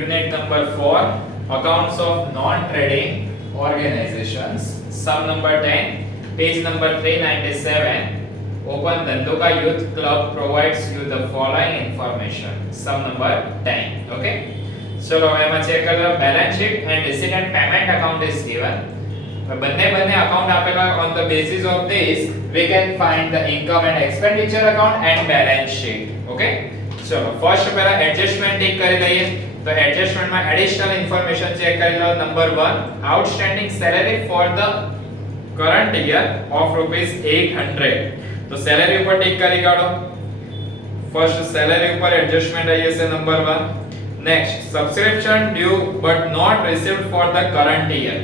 Unit number 4, accounts of non-trading organizations. Sum number 10, page number 397. Open Dhanduka Youth Club provides you the following information. Sum number 10. Okay. So હવે એમાં check કરો, balance sheet and receipt and payment account is given. બંને account આપેલા, on the basis of this we can find the income and expenditure account and balance sheet. Okay. So first પહેલા adjustment tick કરી લઈએ. તો adjustment માં additional information check કરી લો. Number 1, outstanding salary for the current year of rupees 800. તો salary ઉપર tick કરી કાઢો. first salary ઉપર adjustment આવી જશે number 1. next subscription due but not received for the current year.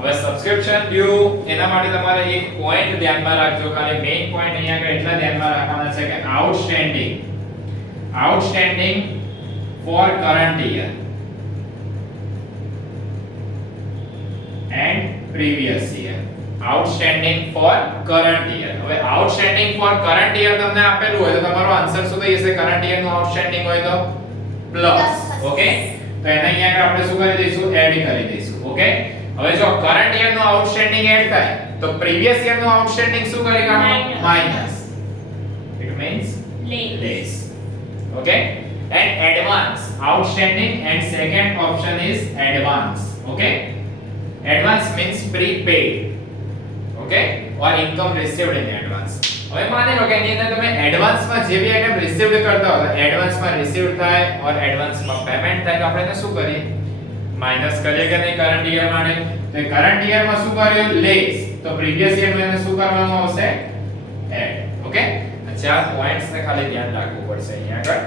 હવે subscription due એના માટે તમારે એક પોઈન્ટ ધ્યાનમાં રાખજો. ખાલી મેઈન પોઈન્ટ અહીંયા આગળ એટલા ધ્યાનમાં રાખવાના છે કે outstanding for current year and previous year. Outstanding for current year. હવે outstanding for current year તમને આપેલું હોય તો તમારો આન્સર શું થઈ જશે? current year નું outstanding હોય તો પ્લસ. ઓકે, તો એને અહીંયા આગળ આપણે શું કરી દઈશું? એડ કરી દઈશું. ઓકે, હવે જો current year નું outstanding એડ થાય તો previous year નું outstanding શું કરી કાઢો? Minus. It means less. Okay, and advance outstanding, and second option is advance. Okay, advance means prepaid. Okay, or income received in advance. હવે માની લો કે એની અંદર તમે એડવાન્સ માં જે બી આઇટમ રિસીવ્ડ કરતા હો, એડવાન્સ માં રિસીવ્ડ થાય ઓર એડવાન્સ માં પેમેન્ટ થાય તો આપણે એને શું કરીએ? માઈનસ કરીએ કે નહીં કરંટ યર માટે? તો કરંટ યર માં શું કર્યું? લેસ. તો પ્રીવિયસ યર માં એને શું કરવાનું આવશે? એડ. ઓકે, આ ચાર પોઈન્ટ્સ ને ખાલી ધ્યાન રાખવું પડશે અહીંયા આગળ.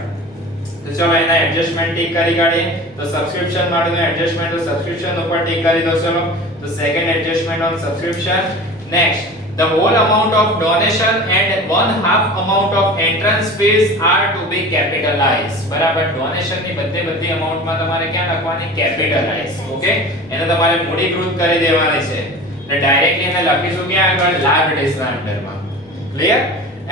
તો ચલો એના એડજસ્ટમેન્ટ ટિક કરી કાઢીએ. તો સબસ્ક્રિપ્શન માટેનું એડજસ્ટમેન્ટ તો સબસ્ક્રિપ્શન ઉપર ટિક કરી દો. ચલો, તો second adjustment on subscription. next, the whole amount of donation and 1/2 amount of entrance fees are to be capitalized. બરાબર, ડોનેશન ની બધી અમાઉન્ટ માં તમારે ક્યાં લખવાની? કેપિટલાઇઝ. ઓકે, એને તમારે મૂડીકૃત કરી દેવાની છે એટલે ડાયરેક્ટલી એને લખીશું ક્યાં આગળ? લાયબિલિટીઝ ના અંડરમાં. Clear?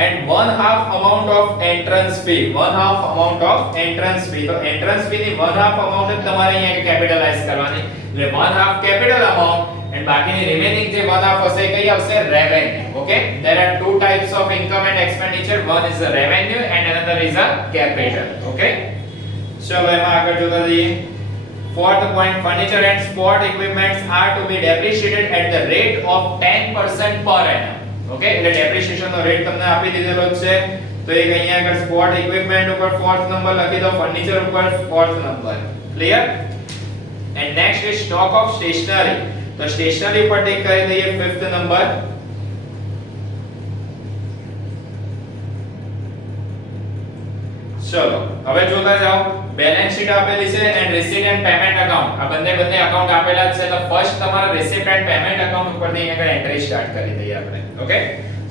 and 1/2 amount of entrance fee. 1/2 amount of entrance fee. તો entrance fee ની 1/2 amount જ તમારે અહીંયા કેપિટલાઇઝ કરવાની. એટલે 1/2 capital amount and બાકીની રિમેનિંગ જે 1/2 હશે કઈ આવશે? Revenue. Okay, there are two types of income and expenditure. one is the revenue and another is a capital. Okay, ચલો એમાં આગળ જોતા જઈએ. fourth point, furniture and sport equipments are to be depreciated at the rate of 10% per annum. Okay, એટલે depreciation નો rate તમને આપી દીધેલો છે. તો એક અહીંયા આગળ સ્પોર્ટ ઇક્વિપમેન્ટ ઉપર 4th નંબર લખી દો, ફર્નિચર ઉપર 4th નંબર. Clear? And next is stock of stationery. તો સ્ટેશનરી ઉપર ટિક કરી દઈએ 5th નંબર. ચલો હવે જોતા જાઓ. બેલેન્સ શીટ આપેલી છે and receipt and payment account. આ બંને અકાઉન્ટ આપેલા છે. તો ફર્સ્ટ તમારા રિસીટ એન્ડ પેમેન્ટ અકાઉન્ટ ઉપરથી અહીંયા એન્ટ્રી સ્ટાર્ટ કરી દઈએ આપણે. ઓકે,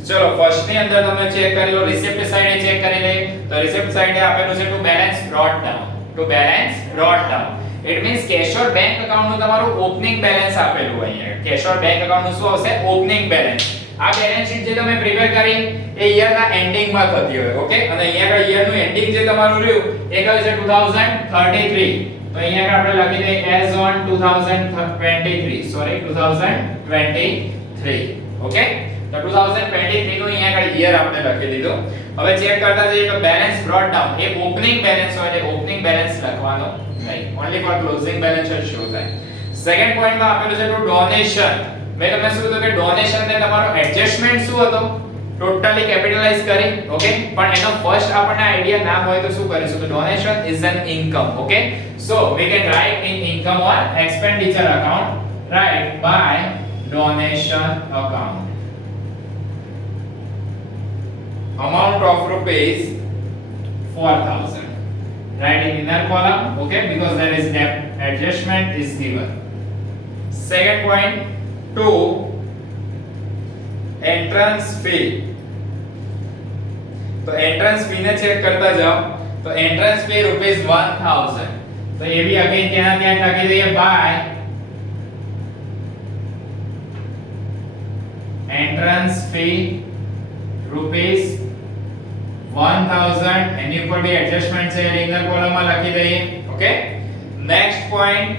ચલો ફર્સ્ટ ની અંદર તમે ચેક કરી લો. રિસિપ્ટ સાઈડે ચેક કરી લઈએ. તો રિસિપ્ટ સાઈડે આપેલું છે to balance brought down. To balance brought down it means cash or bank account નું તમારું ઓપનિંગ બેલેન્સ આપેલું અહીંયા. કેશ ઓર બેંક અકાઉન્ટ નું શું આવશે? Opening balance. આ બેલેન્સ શીટ જે તમે પ્રિપેર કરી એ યર ના એન્ડિંગ માં થતી હોય. ઓકે, અને અહીંયા આગળ યર નું એન્ડિંગ જે તમારું રહ્યું એ કયું છે? 2033. તો અહીંયા આગળ આપણે લખી દઈએ as on 2023. સોરી, 2023. ઓકે, તો 2023 નું અહીંયા આગળ યર આપણે લખી દીધું. હવે ચેક કરતા જઈએ તો બેલેન્સ બ્રોટ ડાઉન એ ઓપનિંગ બેલેન્સ હોય એટલે ઓપનિંગ બેલેન્સ લખવાનો નહીં. ઓન્લી ફોર ક્લોઝિંગ બેલેન્સ જ શો થાય. સેકન્ડ પોઈન્ટ માં આપેલું છે ટુ ડોનેશન. મેં તમને શું કીધું કે ડોનેશન ને તમારો એડજસ્ટમેન્ટ શું હતો? ટોટલી કેપિટલાઇઝ કરી. ઓકે, પણ એનો ફર્સ્ટ આપણને આઈડિયા ના હોય તો શું કરીશું? તો donation is an income. Okay, so we can write in income or expenditure account. Right by donation account. amount of rupees 4000. Write in inner column. Okay, because there is debt adjustment is given. Second point, 2, entrance fee. तो entrance fee ने check करता जाओ. तो entrance fee rupees 1000. तो ये भी again क्या लगी रही है? बाय entrance fee rupees 1000 એની ઉપર બી એડજસ્ટમેન્ટ છે ઇનર કોલમ માં લખી દઈએ. Okay, next point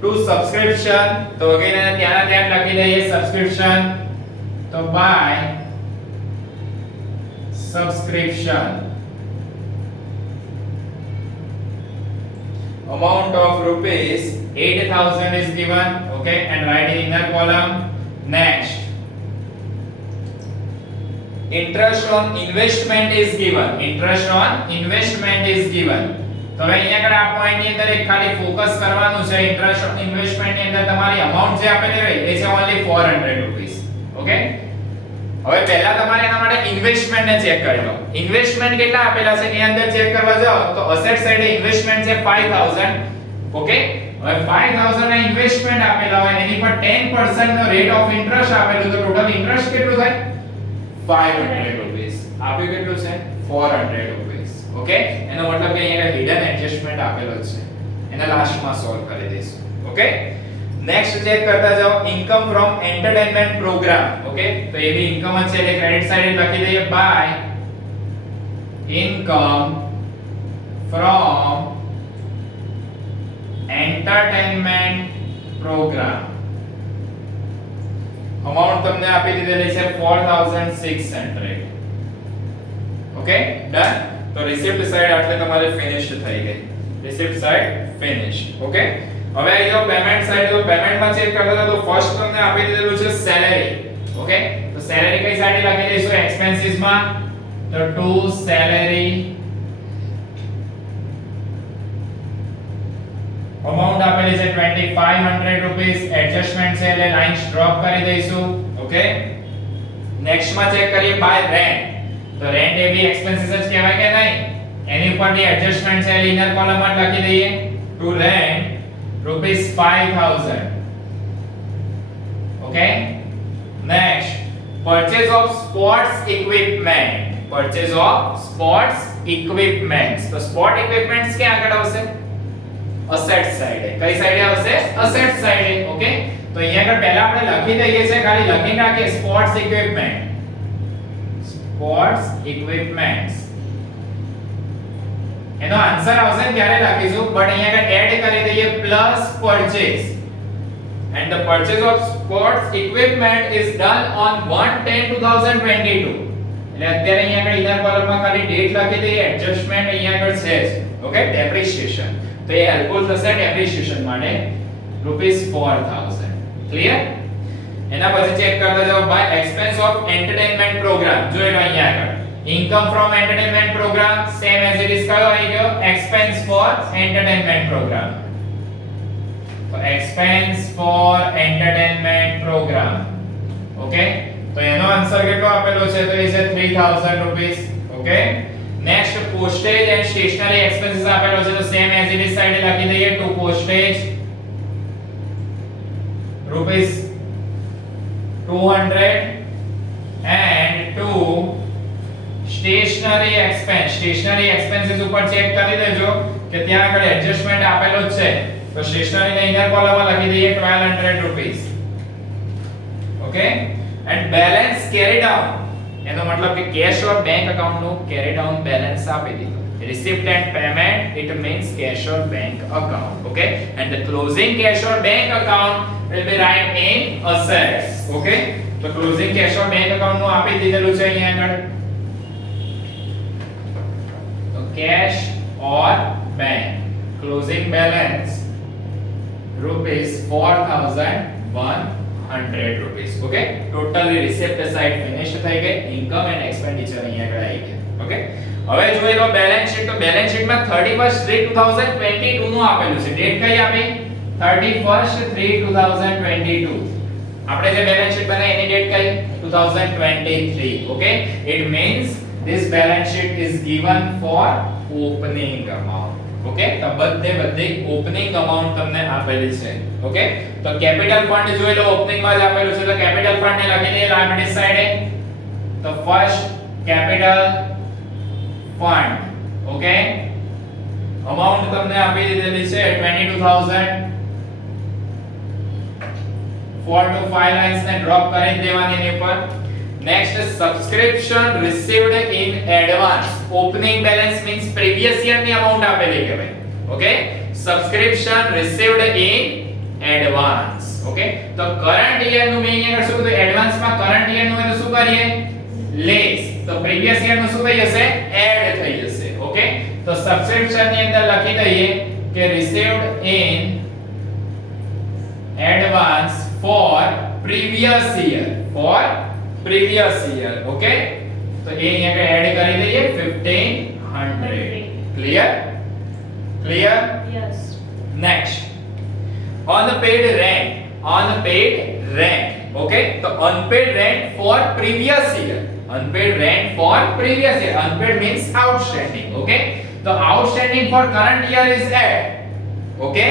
to subscription, તો વગેરે ત્યાં લખી દઈએ સબસ્ક્રિપ્શન, તો by subscription amount of rupees 8000 is given, okay, and write in inner column. Next, interest on investment is given, interest on investment is given. તો હવે અહીંયા આગળ આ પોઈન્ટ ની અંદર એક ખાલી ફોકસ કરવાનું છે. ઇન્ટરેસ્ટ ઓન ઇન્વેસ્ટમેન્ટ ની અંદર તમારી અમાઉન્ટ જે આપેલી હોય એ છે ઓન્લી 400 રૂપીસ, ઓકે. હવે પહેલા તમારે એના માટે ઇન્વેસ્ટમેન્ટ ને ચેક કરી લો. ઇન્વેસ્ટમેન્ટ કેટલા આપેલા છે એ અંદર ચેક કરવા જાઓ તો અસેટ સાઈડે ઇન્વેસ્ટમેન્ટ છે 5000, ઓકે. હવે 5000 ના ઇન્વેસ્ટમેન્ટ આપેલા હોય એની પર 10% નો રેટ ઓફ ઇન્ટરેસ્ટ આપેલું, તો ટોટલ ઇન્ટરેસ્ટ કેટલું થાય 500 રૂપીસ. આપ્યું કેટલું છે 400 રૂપીસ, ઓકે. એનો મતલબ કે અહીંયા હિડન એડજસ્ટમેન્ટ આપેલો છે, એને લાસ્ટમાં સોલ્વ કરી દઈશું, ઓકે. નેક્સ્ટ ચેક કરતા જાઓ income from entertainment programme, okay. તો એ બી ઇન્કમ જ છે એટલે ક્રેડિટ સાઈડે લખી દઈએ by income from entertainment programme. Amount તમને આપી દીધેલી છે 4600, ઓકે. ડન. તો રિસિપ્ટ સાઈડ આટલે તમારે ફિનિશ્ડ થઈ ગઈ, રિસિપ્ટ સાઈડ ફિનિશ્ડ, ઓકે. હવે આ જો પેમેન્ટ સાઈડ, તો પેમેન્ટમાં ચેક કરતા હતા તો ફર્સ્ટ તમને આપી દીધેલું છે સેલેરી, ઓકે. તો સેલેરી કઈ સાઈડે લખી દઈશું એક્સપેન્સીસ માં, તો ટુ સેલેરી અમાઉન્ટ આપેલી છે 2500 રૂપીસ, એડજસ્ટમેન્ટ છે એટલે લાઇન્સ ડ્રોપ કરી દઈશું, ઓકે. નેક્સ્ટ માં ચેક કરીએ બાય રેન્ટ, તો રેન્ટ એ બી એક્સપેન્સીસ જ કહેવાય કે નહીં, એની ઉપર બી એડજસ્ટમેન્ટ છે એટલે ઇનર કોલમમાં લખી દઈએ two rent rupees 5000, okay. Next, purchase of sports equipment, purchase of sports equipments. તો sport equipments ક્યાં આગળ આવશે asset side, કઈ સાઈડે આવશે asset side, okay. તો અહીંયા આગળ પહેલા આપણે લખી દઈએ છે, ખાલી લખીને રાખીએ sports equipment, sports equipments. એનો આન્સર આવશે ત્યારે લખીશું, બટ અહીંયા આગળ એડ કરી દઈએ plus purchase, and the purchase of sports equipment is done on 1/10/2022. એટલે અત્યારે અહીંયા આગળ ઇનર કોલમમાં ખાલી ડેટ લખી દઈએ, એડજસ્ટમેન્ટ અહીંયા આગળ છે જ, ઓકે. ડેપ્રિસિએશન, તો એ હેલ્પફુલ થશે ડેપ્રિસિએશન માટે ₹4000, ક્લિયર. એના પછી ચેક કરતા જાઓ by expense of entertainment programme, જોઈ લો અહીંયા આગળ income from entertainment program, same as it is કયો આવી ગયો expense for entertainment program. તો expense for entertainment program, okay. તો એનો આન્સર કેટલો આપેલો છે તો એ છે 3000 rupees, okay. Next postage and stationery expenses આપેલો છે તો same as it is સાઈડે લખી દઈએ to postage rupees 200 and to stationery expense, stationery expenses ઉપર ચેક કરી દેજો કે ત્યાં આગળ એડજસ્ટમેન્ટ આપેલો જ છે, તો સ્ટેશનરી ને ઇનર કોલમમાં લખી દઈએ 1200 rupees, okay. And balance carry down, એનો મતલબ કે કેશ ઓર બેંક અકાઉન્ટ નું કેરી ડાઉન બેલેન્સ આપી દીધું. Receipt and payment it means cash or bank account, okay. And the closing cash or bank account will be write in assets, okay. તો closing cash or bank account નું આપી દીધેલું છે અહીંયા આગળ, cash or bank closing balance rupees 4100 rupees, okay. totally receipt side finished થઈ ગઈ, income and expenditure અહીંયા આગળ આવી ગયા, okay. હવે જોઈ લો બેલેન્સ શીટ, તો બેલેન્સ શીટ માં 31/3/2022 નું આપેલું છે, ડેટ કઈ આપી 31/3/2022. આપણે જે બેલેન્સ શીટ બનાવી એની ડેટ કઈ 2023, okay. it means this balance sheet is given for opening amount, okay. તો બધે opening amount તમને આપેલી છે, okay. તો કેપિટલ ફંડ જોઈ લો, ઓપનિંગ માં જ આપેલું છે, તો કેપિટલ ફંડ ને લખી દઈએ લાયબિલિટી સાઈડે, તો first capital fund, okay. Amount તમને આપી દીધેલી છે 22000, 4 to 5 લાઇન્સ ને ડ્રોપ કરી દેવાની એની ઉપર. Next, subscription received in advance. Opening balance means previous year ની amount આપેલી કહેવાય. Okay? subscription received in advance. Okay, તો કરંટ યર નું મેં અહીંયા શું કીધું, એડવાન્સ માં કરંટ યર નું હોય તો શું કરીએ, લેસ, તો પ્રીવિયસ યર નું શું થઈ જશે, એડ થઈ જશે. ઓકે, તો સબસ્ક્રિપ્શન ની અંદર લખી દઈએ કે received in advance for previous year, for previous year. Okay, તો એ અહીંયા એડ કરી દઈએ 1500. Clear? Clear? Yes. Next, unpaid rent, unpaid rent. Okay, so unpaid rent for previous year, unpaid rent for previous year, unpaid means outstanding. Okay, so outstanding for current year is add. Okay,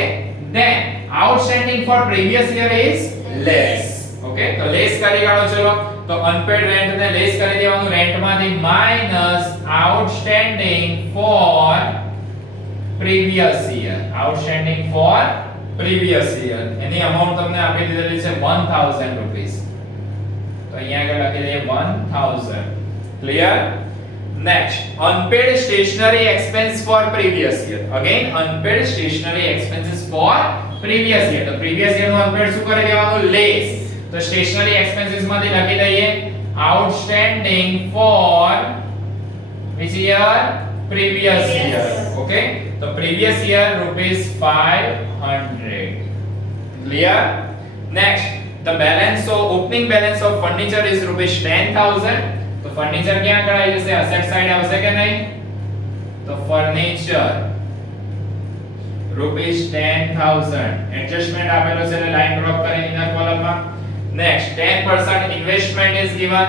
then outstanding for previous year is less. Okay, તો less કરી કાઢો. ચલો, તો unpaid rent ને less કરી દેવાનું, rent માંથી minus outstanding for previous year, outstanding for previous year, any amount તમને આપી દીધેલી છે 1000 રૂપીસ, તો અહીંયા આગળ લખી દઈએ 1000. Clear? Next, unpaid stationery expense for previous year. Again, unpaid stationery expenses for previous year. તો previous year નું unpaid શું કરી દેવાનું, less, તો stationery expenses માંથી લખી દઈએ outstanding for which year, previous year. Okay, so previous year rupees 500. Clear? Next, the balance of opening balance of furniture is rupees 10,000. तो furniture क्या करा जैसे asset side आवश्यक है नहीं, तो furniture rupees 10,000. adjustment આપેલો છે એટલે લાઈન ડ્રોપ કરી ઇનર કોલમ માં. Next, 10% investment is given,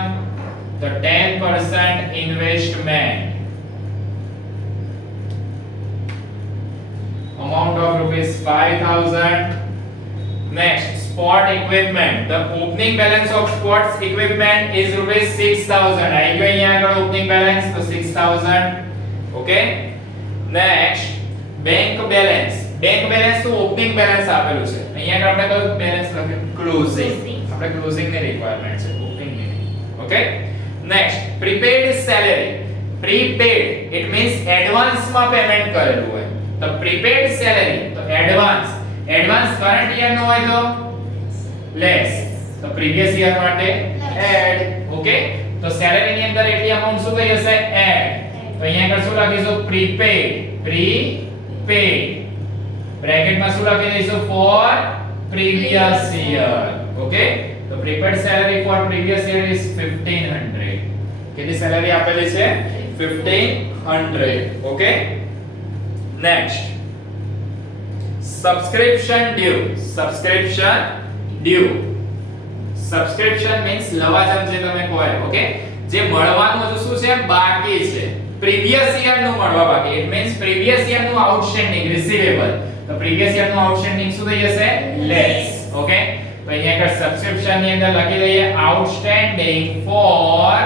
the 10% investment amount of rupees 5,000. Next, sport equipment, the opening balance of sports equipment is rupees 6,000. आई गई यहाँ का opening balance, तो 6,000. Okay. Next, bank balance, bank balance तो opening balance આપેલું છે, અહીંયા આપણે કયું balance લખ્યું, closing, આપણે closing ની requirement છે, opening ની. Okay. Next, prepaid salary, prepaid it means advance માં payment કરેલું હોય, તો prepaid salary તો advance, advance current year નો હોય તો less, તો previous year માટે add. Okay, તો salary ની અંદર એટલી amount શું થઈ જશે, add, તો અહીંયા આગળ શું લખીશું, prepaid, prepaid bracket માં શું લખી દઈશું, for previous year. Okay, તો prepaid salary for previous year is 1500. કેટલી salary આપેલી છે, 1500. Okay. Next, subscription due, subscription due, subscription means લવાજમ જે તમે કહો. ઓકે, જે મળવાનું હજુ શું છે, બાકી છે, previous year નું મળવા બાકી, it means previous year નું outstanding receivable, તો previous year નું outstanding શું થઈ જશે, less. ઓકે, તો અહીંયા આગળ subscription ની અંદર લખી દઈએ outstanding for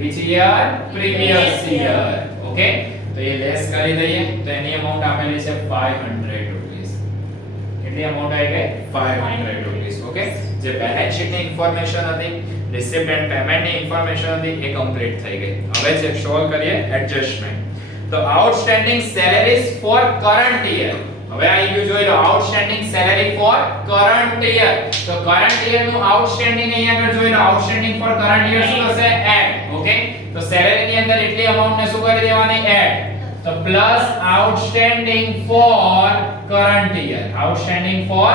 which year, previous year. Okay, तो ये लेस કરી દઈએ, તો એની અમાઉન્ટ આપેલી છે 500 રૂપીસ. કેટલી અમાઉન્ટ આવી ગઈ, 500 રૂપીસ. ઓકે, જે બેલેન્સ શીટ ની ઇન્ફોર્મેશન હતી, રિસીપ્ટ એન્ડ પેમેન્ટ ની ઇન્ફોર્મેશન હતી, એ કમ્પ્લીટ થઈ ગઈ. હવે જે સોલ્વ કરીએ એડજસ્ટમેન્ટ, તો outstanding salaries for current year. હવે આ યુ જોઈ લો, outstanding salary for current year, તો કરન્ટ યર નું આઉટસ્ટેન્ડિંગ અહીંયા આગળ જોઈ લો, આઉટસ્ટેન્ડિંગ ફોર કરન્ટ યર શું થશે, એડ. ઓકે, તો સેલેરી ની અંદર એટલી અમાઉન્ટ ને શું કરી દેવાની, એડ, તો plus outstanding for current year, outstanding for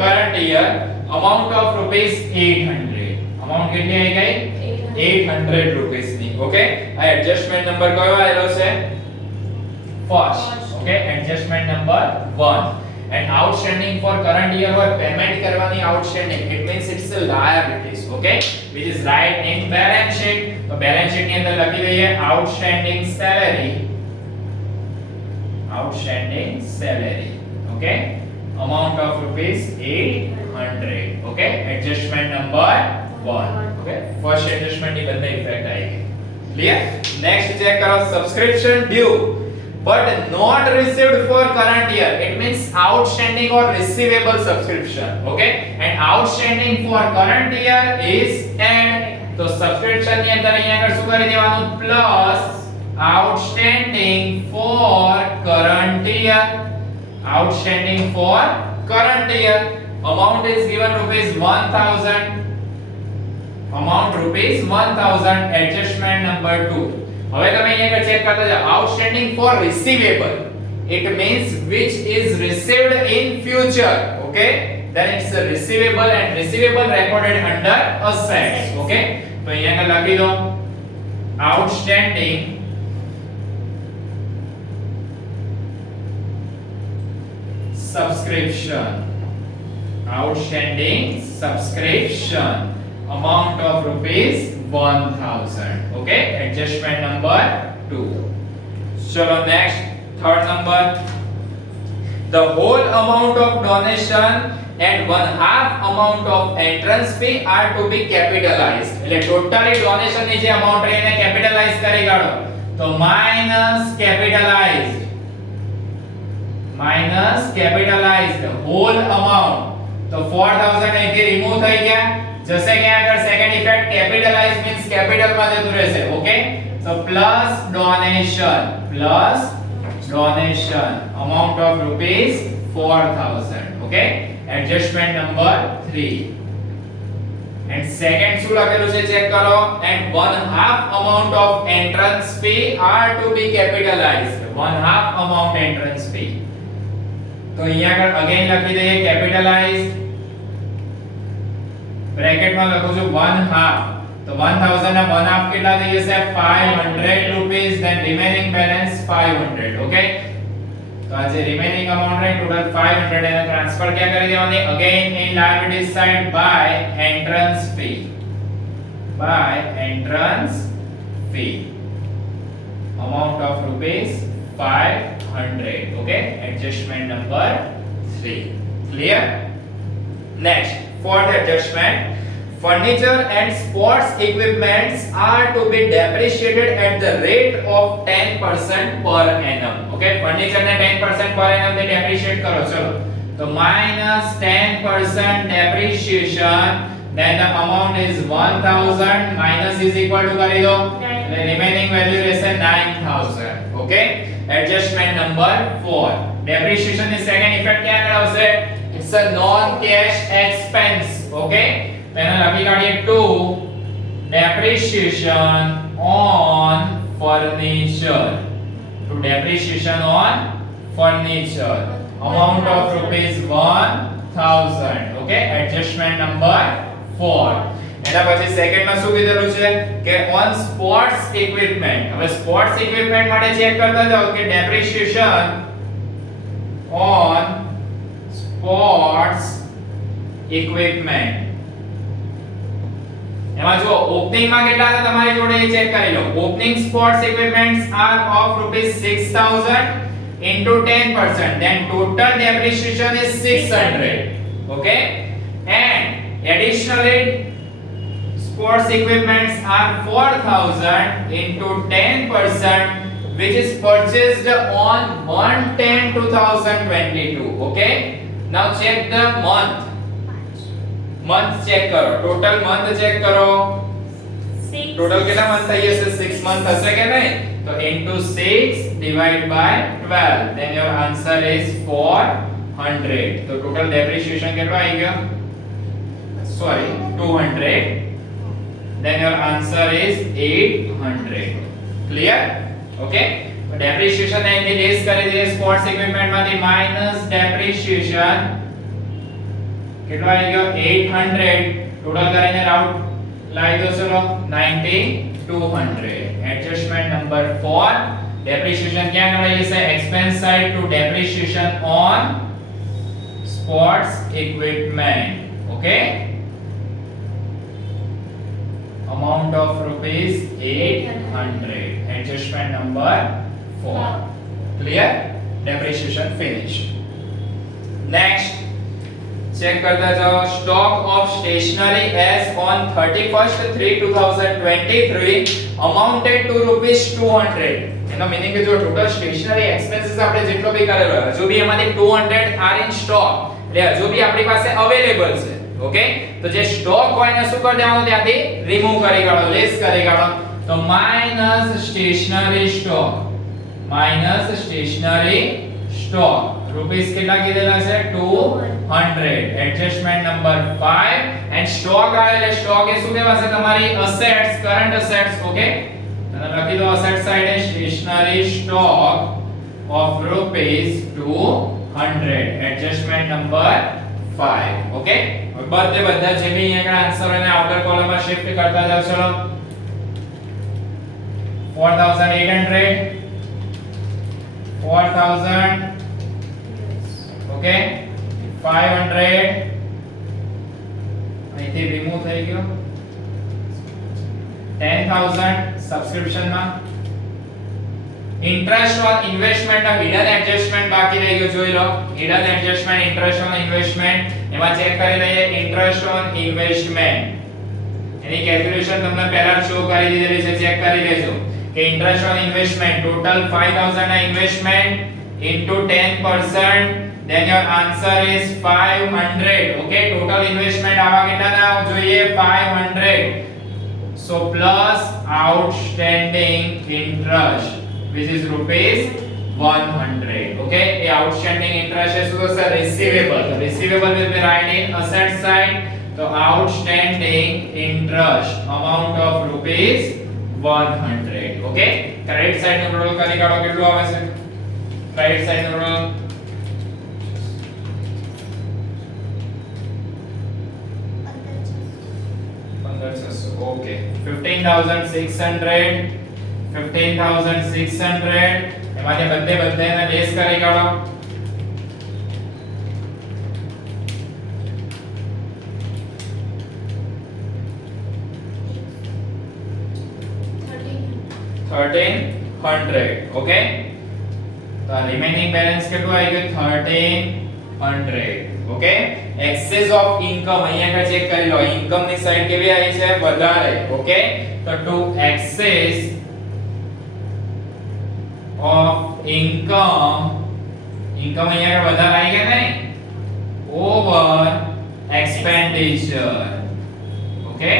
current year amount of rupees 800. amount કેટલી આવી ગઈ, 800 રૂપીસ ની. ઓકે, આ એડજસ્ટમેન્ટ નંબર કયો આવેલો છે, first. Okay, adjustment number 1. and outstanding for current year હોય પેમેન્ટ કરવાની outstanding, it means it's a liabilities. okay, which is right in balance sheet. તો balance sheet ની અંદર લખી દઈએ outstanding salary, outstanding salary. okay, amount of rupees 800. okay, adjustment number 1. okay, first adjustment ની બંને effect આવી ગઈ. ક્લિયર? નેક્સ્ટ ચેક કરો, subscription due but not received for current year, it means outstanding or receivable subscription. okay, and outstanding for current year is and, તો subscription ની અંદર અહીંયા આગળ શું કરી દેવાનું, plus outstanding for current year, outstanding for current year. Amount is given rupees 1000. Amount rupees 1000. Adjustment number 2. હવે તમે અહીંયા ચેક કરતા જાઓ. Outstanding for receivable. It means which is received in future. Okay? Then it's a receivable and receivable recorded under assets. Okay? તો અહીંયા લખી દો outstanding subscription. Outstanding subscription amount of rupees 1000. Okay? Adjustment number 2. Chalo next, third number. The whole amount of donation and 1/2 amount of entrance fee are to be capitalized. એટલે totally donation ની જે amount રહી એને capitalise કરી કાઢો. તો minus capitalized whole amount. તો 4000 અહીંથી રિમૂવ થઈ ગયા. જશે કે આગળ second effect capitalise means capital માં જતું રહેશે. ઓકે? તો plus donation amount of rupees 4000. Okay? Adjustment number 3. And second શું લખેલું છે ચેક કરો. And 1/2 amount of entrance fee are to be capitalized. 1/2 amount entrance fee. તો અહીંયા આગળ અગેન લખી દઈએ capitalized. બ્રેકેટ માં લખું છું 1/2. તો 1000 ના 1/2 કેટલા થઈ જશે 500 rupees. Then remaining balance 500. Okay? તો આ જે રિમેનિંગ અમાઉન્ટ રહી ટોટલ 500 એને ટ્રાન્સફર ક્યાં કરી દેવાની again in liability side by entrance fee amount of rupees 500. Okay? Adjustment number 3. Clear? Next, fourth adjustment. Furniture and sports equipments are to be depreciated at the rate of 10% per annum. Okay? Furniture ને 10% per annum થી depreciate કરો. ચલો. તો minus 10% depreciation. Then the amount is 1000 minus is equal to કરી દો. એટલે remaining value રહેશે 9000. Okay? Adjustment number 4. Depreciation ની second effect ક્યાં આગળ આવશે? It's a non cash expense. Okay? Then લખી કાઢીએ 2 depreciation on furniture. To depreciation on furniture amount of rupees 1000. Okay? Adjustment number 4. એના પછી સેકન્ડ માં શું કીધેલું છે કે on sports equipment. હવે sports equipment માટે ચેક કરતા જાઓ કે depreciation on sports equipment. એમાં જો ઓપનિંગ માં કેટલા હતા તમારી જોડે એ ચેક કરી લો. Opening sports equipments are of rupees 6000 into 10%. Then total depreciation is 600. Okay? And additionally sports equipments are 4000 into 10%, which is purchased on 1/10/2022. Okay? Now check the month check करो. टोटल मंथ चेक करो. Total कितना month થઈ જશે 6 month હશે કે નહીં? તો into 6 divide by 12. Then your answer is 400. તો total depreciation કેટલો આવી ગયો? Sorry, 200. Then your answer is 800. Clear? Okay? તો depreciation ને અહીં લેસ કરી દઈએ સ્પોર્ટ્સ ઇક્વિપમેન્ટ માંથી માઈનસ depreciation કેટલો આવી ગયો 800. ટોટલ કરીને રાઉટ લાવી દો. ચલો 9200. Adjustment number 4. depreciation ક્યાં કરાઈ જશે expense side to depreciation on sports equipment. Okay? amount of rupees 800. adjustment number 4. Clear? Depreciation finished. Next, check करता जाओ. Stock of stationery as on 31st/3/2023 amounted to rupees 200. એનો meaning કે જો total stationary expenses આપણે જેટલો બી કરેલો હજુ બી એમાંથી 200 આર ઇન સ્ટોક એટલે હજુ બી આપણી પાસે અવેલેબલ છે. ઓકે? તો જે સ્ટોક હોય એને શું કરી દેવાનું ત્યાંથી રિમૂવ કરી કાઢો, લેસ કરી કાઢો. તો માઈનસ સ્ટેશનરી સ્ટોક રૂપીસ કેટલા કીધેલા છે 200 એડજસ્ટમેન્ટ નંબર 5 એન્ડ સ્ટોક આવે એટલે સ્ટોક એ શું કહેવાશે તમારી અસેટ્સ કરંટ અસેટ્સ ઓકે અને લખી દો અસેટ સાઈડે stationery stock of rupees 200 adjustment number 5 okay બધા જે બી અહીંયા આન્સર અને આઉટર કોલમમાં શિફ્ટ કરતા જાવ ચલો 4800 4000 ઓકે 500 અહીંથી રિમૂવ થઈ ગયો 10000 સબસ્ક્રિપ્શન માં interest on investment of hidden adjustment બાકી રહી ગયો જોઈ લો hidden adjustment interest on investment એમાં ચેક કરી લઈએ ઇન્ટરેસ્ટ ઓન ઇન્વેસ્ટમેન્ટ એની કેલ્ક્યુલેશન તમને પહેલા શો કરી દીધેલી છે ચેક કરી લેજો કે ઇન્ટરેસ્ટ ઓન ઇન્વેસ્ટમેન્ટ ટોટલ 5000 ના investment into 10% then your answer is 500 okay total investment આવા કેટલાના જોઈએ 500 so plus outstanding interest which is rupees 100 okay a outstanding interest is also receivable the receivable will be write in asset side so outstanding interest amount of rupees 100 okay credit side no total કરી કાઢો કેટલું આવે છે credit side નો total 1500 okay 15600 એમાંથી બધાને less કરી કાઢો 1300 okay તો રિમેનિંગ બેલેન્સ કેટલું આવી ગયું 1300 ઓકે એક્સેસ ઓફ ઇન્કમ અહીંયા ચેક કરી લો ઇન્કમ ની સાઈડ કેવી આવી છે વધારે ઓકે તો ટુ એક્સેસ ઓફ ઇન્કમ અહીંયા વધારે આવી ગયા નહીં ઓવર એક્સપેન્ડિચર ઓકે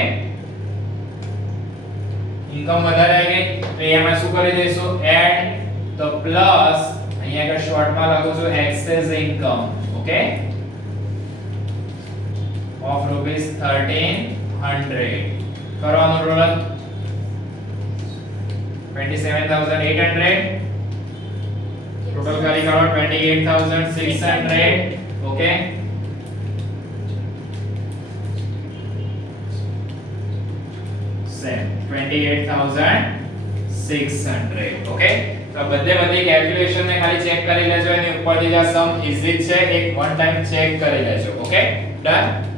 ઇન્કમ વધારે આવી ગઈ તો એમાં શું કરી દઈશું એડ તો પ્લસ અહીંયા આગળ શોર્ટમાં લખું છું access income okay of rupees 1300 કરવાનો ટોટલ 27800 ટોટલ કરી કાઢો 28600 ઓકે સેમ 28600 ઓકે તો બધી કેલ્ક્યુલેશન ને ખાલી ચેક કરી લેજો એની ઉપરથી જે સમ ઈઝી છે એક વન ટાઈમ ચેક કરી લેજો ઓકે ડન